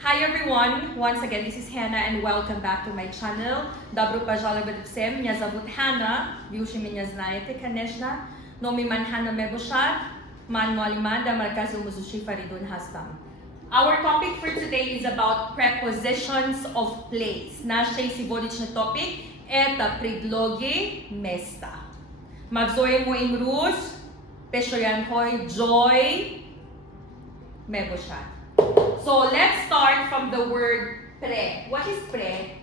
Hi everyone, once again this is Hannah and welcome back to my channel. Добро пожаловать всем. Меня зовут Ханна. Вы уже меня знаете, конечно. Но миман Ханна мебушат, ман Муаллимаи Маркази Фаридун хастам. Our topic for today is about prepositions of place. Наш сегодняшний topic это предлоги места. Мавзои моим руж, Пешояндхои, joy, мебушат. So let's start from the word pre. What is pre?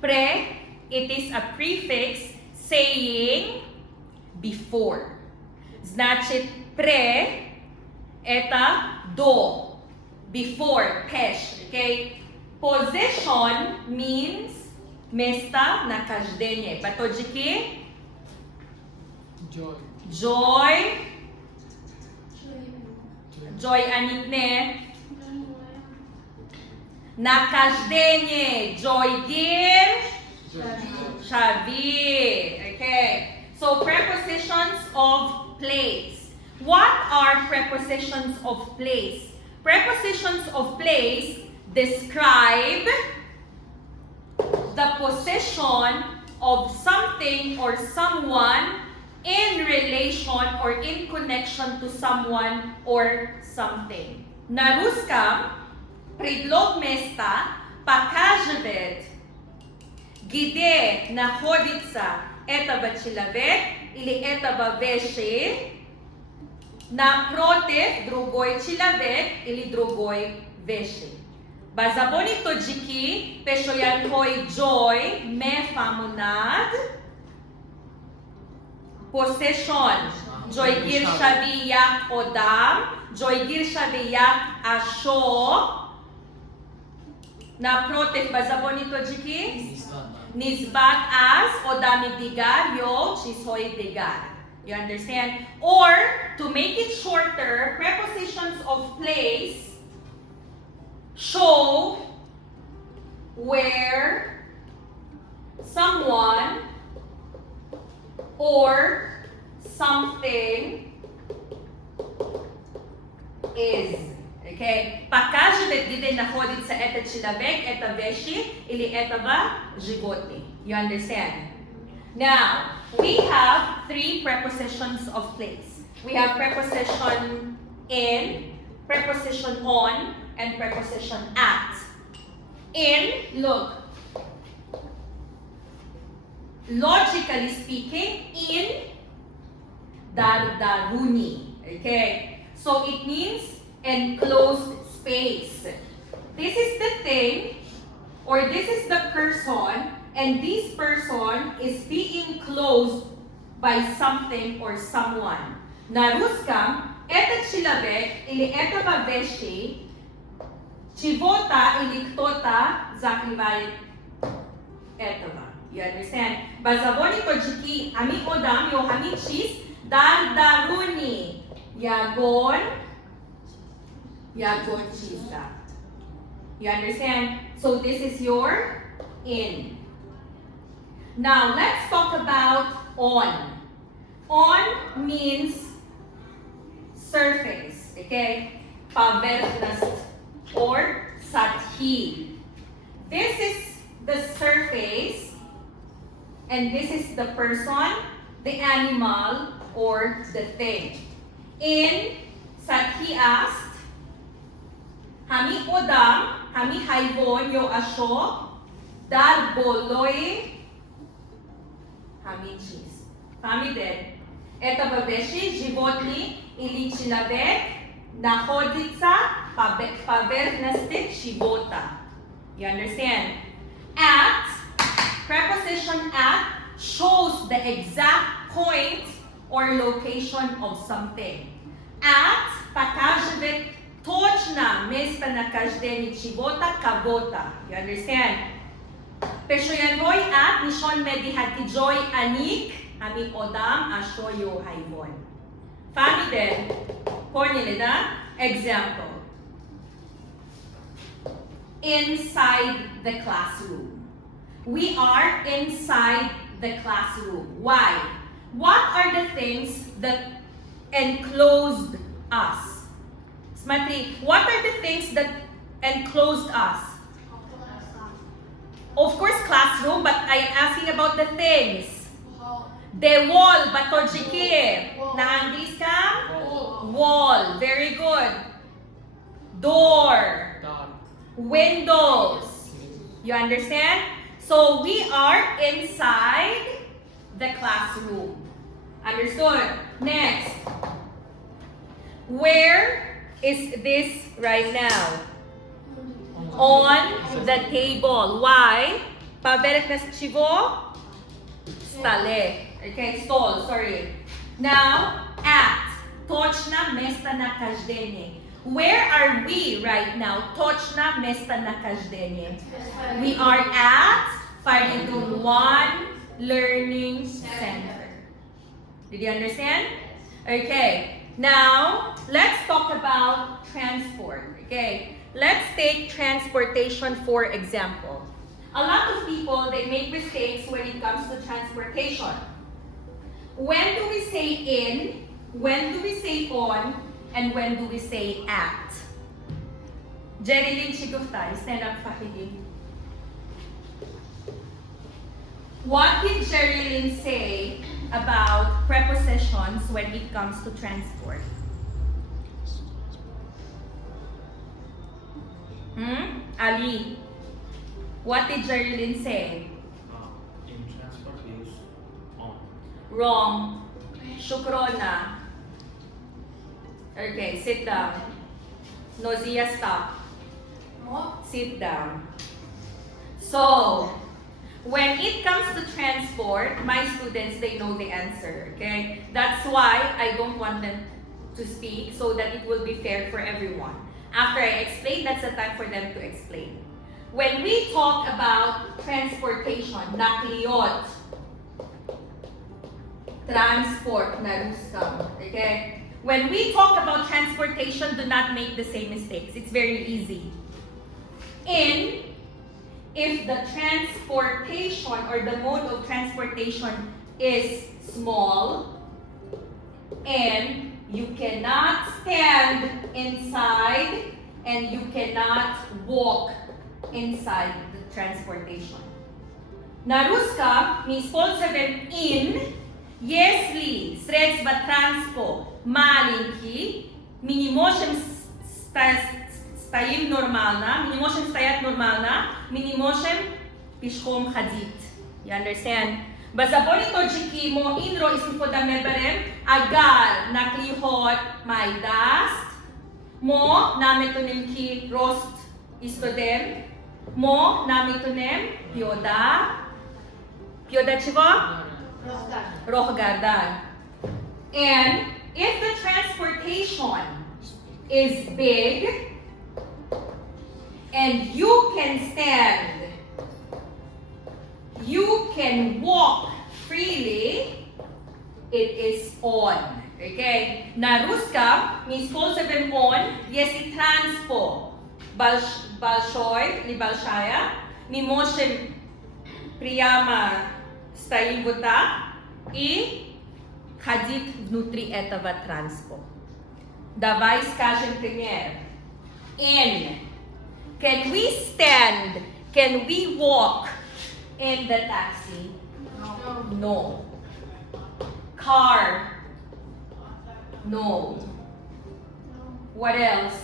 Pre, it is a prefix saying before. Значит, pre, это до, before, пеш, okay? Position means место нахождения. Батоджики? Joy. Joy. Joy аникне. Нахождение. Joy gir. Shavi. Okay. So prepositions of place. What are prepositions of place? Prepositions of place describe the possession of something or someone in relation or in connection to someone or something. На русском предлог места показывает, где находится этого человека или этого вещи напротив другой человек или другой вещи. Базабони тоджики Пешояндхои joy ме Амонат possession. Joy gir shavi yak odam, joy gir shavi yak asho. Напротив, базабони тоджики низбат as odami digar yo chishoy digar. You understand? Or to make it shorter, prepositions of place show where someone or something is. Okay? Показывает, где находится этот человек, это вещи или этого животных. You understand? Now, we have three prepositions of place. We have preposition in, preposition on, and preposition at. In, look. Logically speaking, in dardaruni. Okay? So it means enclosed space. This is the thing, or this is the person, and this person is being closed by something or someone. На русском этот человек или этого вещи чего-то или кто-то закрывает этого. You understand? Базавони тоджики ами одам йо ами чиз дардаруни ягон чизда. You understand? So this is your in. Now let's talk about on. On means surface, okay? Pavernost or sathi. This is the surface and this is the person, the animal, or the thing. In sathi asked, Hami odam, hami hayvon yo asho, dar boloi, hami cheese. Hami dead. Это вещи, животные или человек находится по поверхности чего-то. You understand? At, preposition at shows the exact point or location of something. At показывает точно место нахождения чего-то, кого-то. You understand? Пешояндхои at нишон медихати joy аник ами одам ашо yo hayvon. Family, поняли, да? Example. Inside the classroom. We are inside the classroom. Why? What are the things that enclosed us? Смотри, what are the things that and closed us? Of course, classroom, but I am asking about the things. The wall, batojiki. Na-Anglis ka? Wall. Very good. Door. Windows. You understand? So we are inside the classroom. Understood? Next. Where is this right now? On the table. Why? Pavelik na chivo? Stale. Okay, stall, sorry. Now, at. Точно место нахождения. Where are we right now? Точно место нахождения. We are at Faridun 1 Learning Center. Did you understand? Okay. Now, let's talk about transport. Okay. Let's take transportation for example. A lot of people, they make mistakes when it comes to transportation. When do we say in? When do we say on? And when do we say at? Jerilyn Shigufta, stand up, Faridun. What did Jerilyn say about prepositions when it comes to transport? Ali, what did Jerilyn say? In transport, we use on. Wrong. Shukrona. Okay, sit down. Nozia, stop. Sit down. So, when it comes to transport, my students, they know the answer, okay? That's why I don't want them to speak so that it will be fair for everyone. After I explain, that's the time for them to explain. When we talk about transportation, nakliyot, transport, naruskam, okay? When we talk about transportation, do not make the same mistakes. It's very easy. In, if the transportation or the mode of transportation is small and you cannot stand inside and you cannot walk inside the transportation. Naruska means polsevem in, если средства транспорта маленькие, мы не можем стоим нормально, мы не можем стоять нормально, мы не можем пешком ходить. You understand? Базабони тоджики мо инро истифодаме берем агар наклихот май даст, мо наметунем ки рост истодем, мо наметунем пьода. Пьода чего? Rohgardan. And if the transportation is big and you can stand, you can walk freely, it is on. Okay? Naruska means polsevem on, если транспорт большой или большая, мы можем прямо стоим вот так и ходить внутри этого транспорта. Давай скажем пример. In. Can we stand? Can we walk in the taxi? No. Car? No. What else?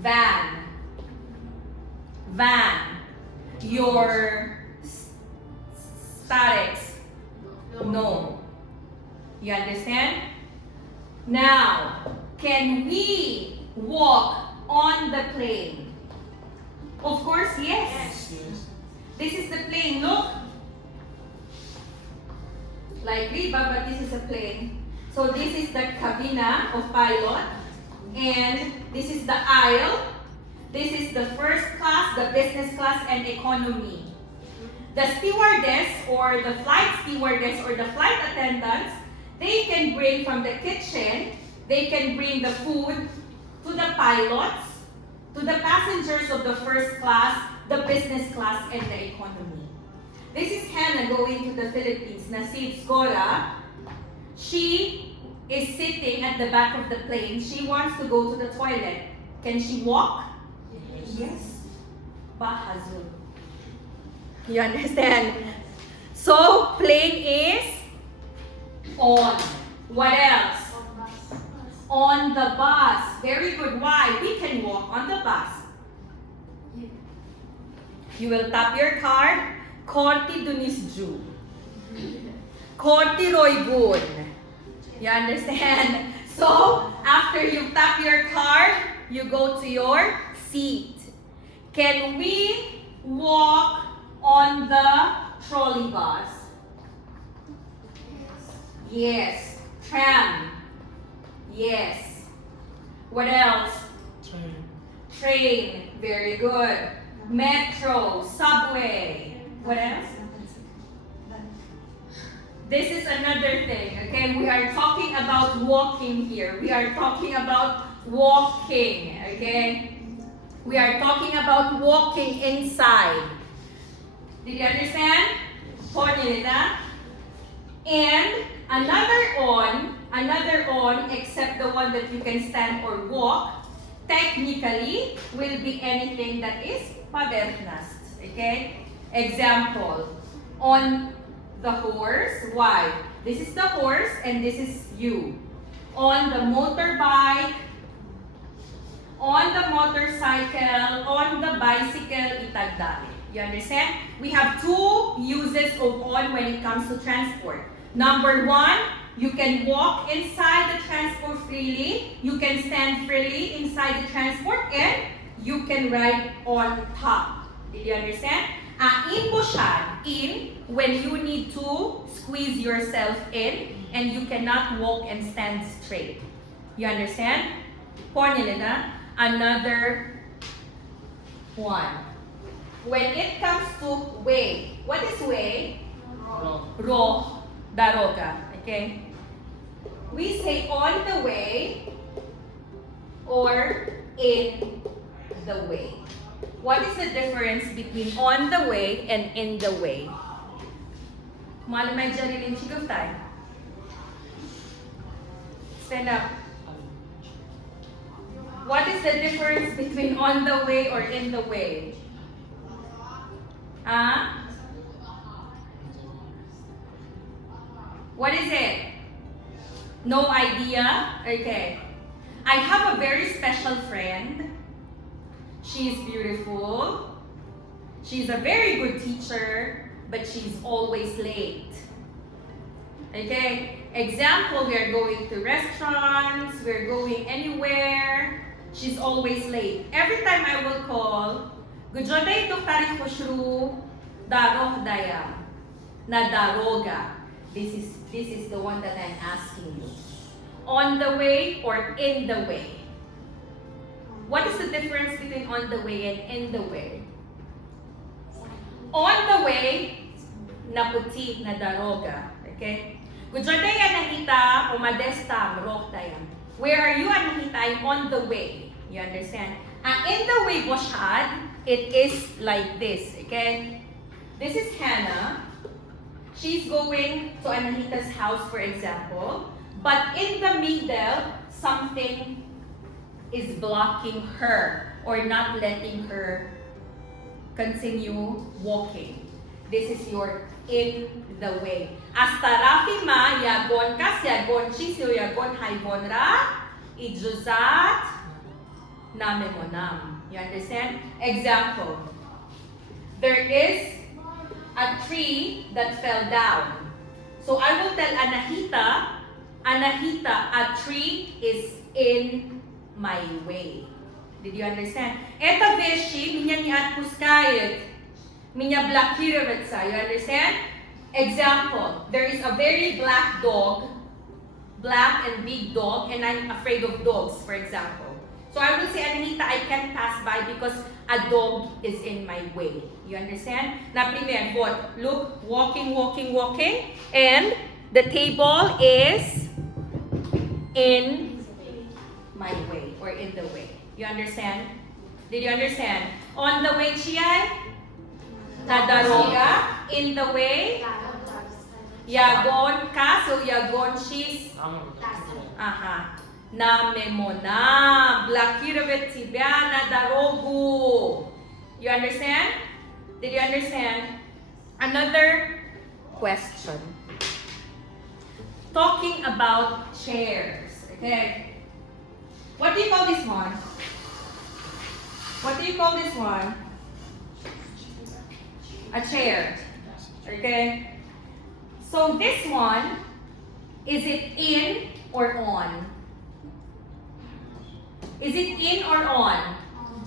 Van. Van. Your statics? No. You understand? Now, can we walk on the plane? Of course, yes. This is the plane, look. Like Riba, but this is a plane. So this is the cabina of pilot. And this is the aisle. This is the first class, the business class, and economy. The stewardess or the flight stewardess or the flight attendants, they can bring from the kitchen, they can bring the food to the pilots, to the passengers of the first class, the business class, and the economy. This is Hannah going to the Philippines. Nasib Skora, she is sitting at the back of the plane. She wants to go to the toilet. Can she walk? Yes. Bahazul. You understand? So, plane is on. What else? On the bus. Very good. Why? We can walk on the bus. You will tap your card. Korti Dunisju. Korti Roygun. You understand? So, after you tap your card, you go to your seat. Can we walk on the trolley bus? Yes. Tram. Yes. What else? Train. Train. Very good. Metro. Subway. What else? This is another thing, okay? We are talking about walking here. We are talking about walking, okay? We are talking about walking inside. Did you understand? And another on, except the one that you can stand or walk, technically will be anything that is pabernast, okay? Example, on the horse. Why? This is the horse and this is you. On the motorbike, on the motorcycle, on the bicycle, itagdali. You understand? We have two uses of on when it comes to transport. Number one, you can walk inside the transport freely. You can stand freely inside the transport and you can ride on top. Did you understand? In Bushan, in when you need to squeeze yourself in and you cannot walk and stand straight. You understand? Another one. When it comes to way, what is way? Ro, daroga. Okay? We say on the way or in the way. What is the difference between on the way and in the way? Ma'alumay Jarilin Chigutay. Stand up. What is the difference between on the way or in the way? What is it? No idea? Okay. I have a very special friend. She's beautiful. She's a very good teacher, but she's always late. Okay? Example, we are going to restaurants, we're going anywhere. She's always late. Every time I will call, Gujoday Doktari Khoshru, Daroh Dayam, na daroga. This is the one that I'm asking you. On the way or in the way? What is the difference between on the way and in the way? On the way, naputi na daroga. Okay? Gujoday anahita o madestam rohtayam. Where are you anahita? I'm on the way. You understand? In the way, Boshad, it is like this. Okay? This is Hannah. She's going to Anahita's house, for example. But in the middle, something is blocking her or not letting her continue walking. This is your in the way. Hasta rafima yagon kas yagon chisio yagon haibonra ijuzat namemonam. You understand? Example. There is a tree that fell down. So I will tell Anahita, a tree is in my way. Did you understand? Eta veshi minya niat puskayet. Minya blakirevetsa. You understand? Example, there is a very black dog, black and big dog, and I'm afraid of dogs, for example. So I will say, Anahita, I can't pass by because a dog is in my way. You understand? Na primer, what? Look, walking, and the table is in my way or in the way. You understand? Did you understand? On the way, Chiyay? Nadaroga. In the way? Yagon ka, so yagon she's. Aha. Namemona. Blakiravet tibiana darogu. You understand? Did you understand? Another question. Talking about chairs. Okay. What do you call this one? What do you call this one? A chair. Okay. So this one, is it in or on? Is it in or on?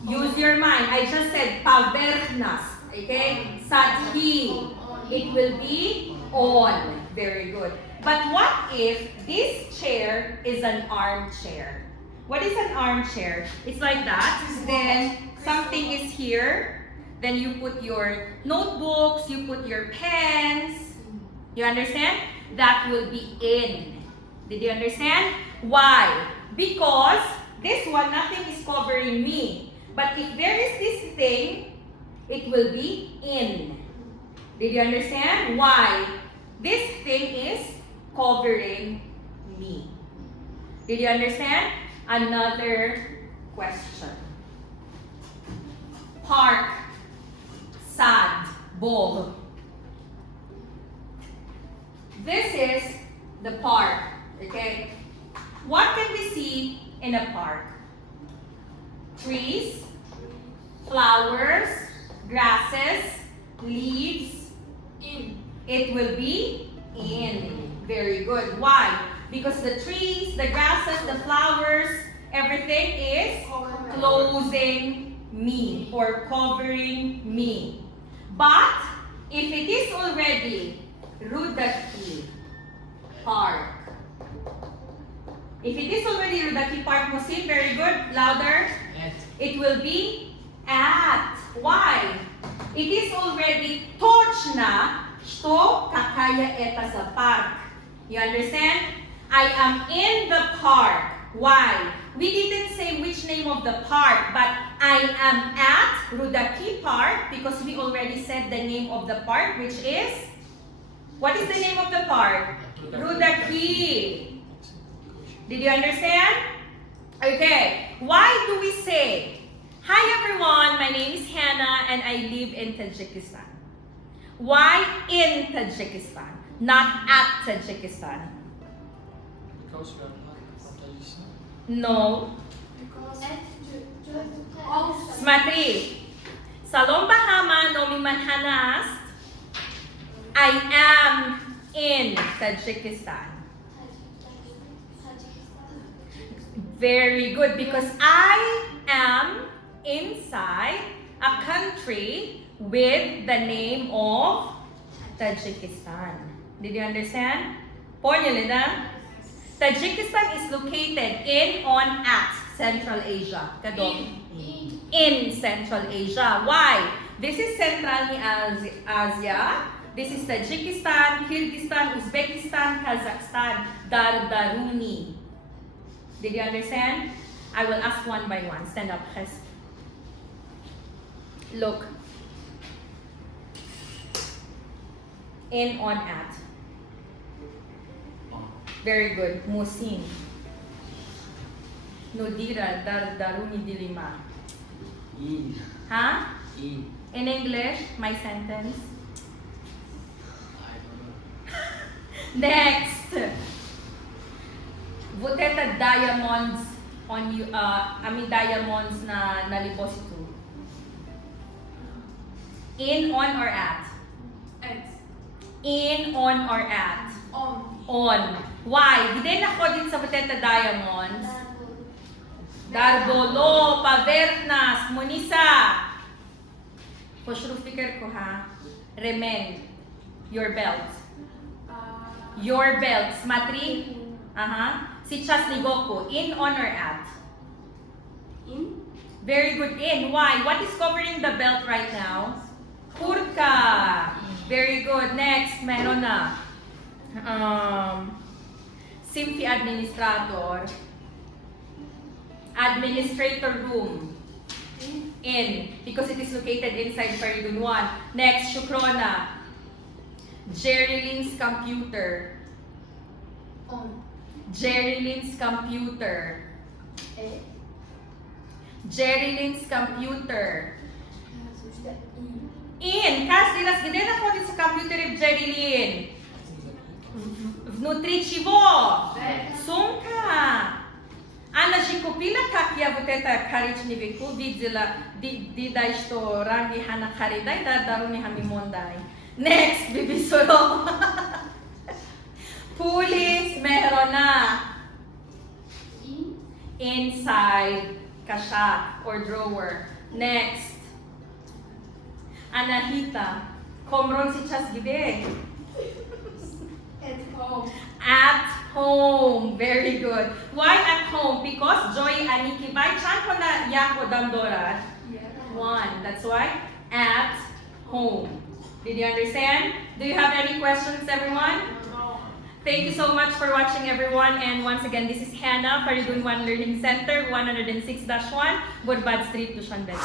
Use your mind. I just said pavernas. Okay? Sadhi. It will be on. Very good. But what if this chair is an armchair? What is an armchair? It's like that. Then something is here. Then you put your notebooks, you put your pens. You understand? That will be in. Did you understand? Why? Because this one, nothing is covering me. But if there is this thing, it will be in. Did you understand? Why? This thing is covering me. Did you understand? Another question. Park. Sad. Bog. This is the park. Okay? What can we see in a park? Trees, flowers, grasses, leaves. In. It will be in. Very good. Why? Because the trees, the grasses, the flowers, everything is closing me or covering me. But if it is already Rudaki Park. If it is already Rudaki Park, Musim, very good. Louder. At. It will be at. Why? It is already точно, что какая это за парк. You understand? I am in the park. Why? We didn't say which name of the park, but I am at Rudaki Park because we already said the name of the park, which is, what is the name of the park? Rudaki. Did you understand? Okay. Why do we say, hi everyone, my name is Hannah and I live in Tajikistan. Why in Tajikistan, not at Tajikistan? Because we are not from Tajikistan. No. Because Смотри. Salom Bahama Nomi Manhanas. I am in Tajikistan. Very good, because I am inside a country with the name of Tajikistan. Did you understand? Ponyo Tajikistan is located in, on, at Central Asia. Kadong. In Central Asia. Why? This is Central Asia. This is Tajikistan, Kyrgyzstan, Uzbekistan, Kazakhstan, Dardaruni. Did you understand? I will ask one by one. Stand up, Ches. Look. In, on, at. Very good. Musin. Nodira, Dardaruni, Dilima. In. Huh? In. In English, my sentence. I don't know. Next. Buteta diamonds on you, diamonds na nalibos ito. In, on, or at? At. In, on, or at? On. On. Why? Hindi na ko din sa Buteta diamonds. Dardolo, Pavernas, Monisa. Pushrufikir ko ha. Remen. Your belt. Your belt. Smatri? Si Chas ni Goku. In, on, or at? In. Very good. In. Why? What is covering the belt right now? Kurtka. Very good. Next, meron na. Simpi Administrator. Administrator room. In. Because it is located inside Faridun 1. Next, Shukrona. Jerry Lynn's computer. On. Jerry Lynn's computer. Eh. Jerry Lynn's computer. In. Каждый раз где находится компьютер в Джерилин? Внутри чего? Сумка. Она же купила, как я вот это коричневику видела, дидай, что ранги Ханна харидай, да даруни хами мондай. Next, бибисоро. Pulis meron na. Inside kashak or drawer. Next. Anahita. Komron si Chas Gide. At home. At home. Very good. Why at home? Because Joy Aniki by chan ko na yako damdora. One. That's why. At home. Did you understand? Do you have any questions, everyone? Thank you so much for watching, everyone. And once again, this is Hannah, Faridun 1 Learning Center, 106-1, Borbad Street, Dushanbe.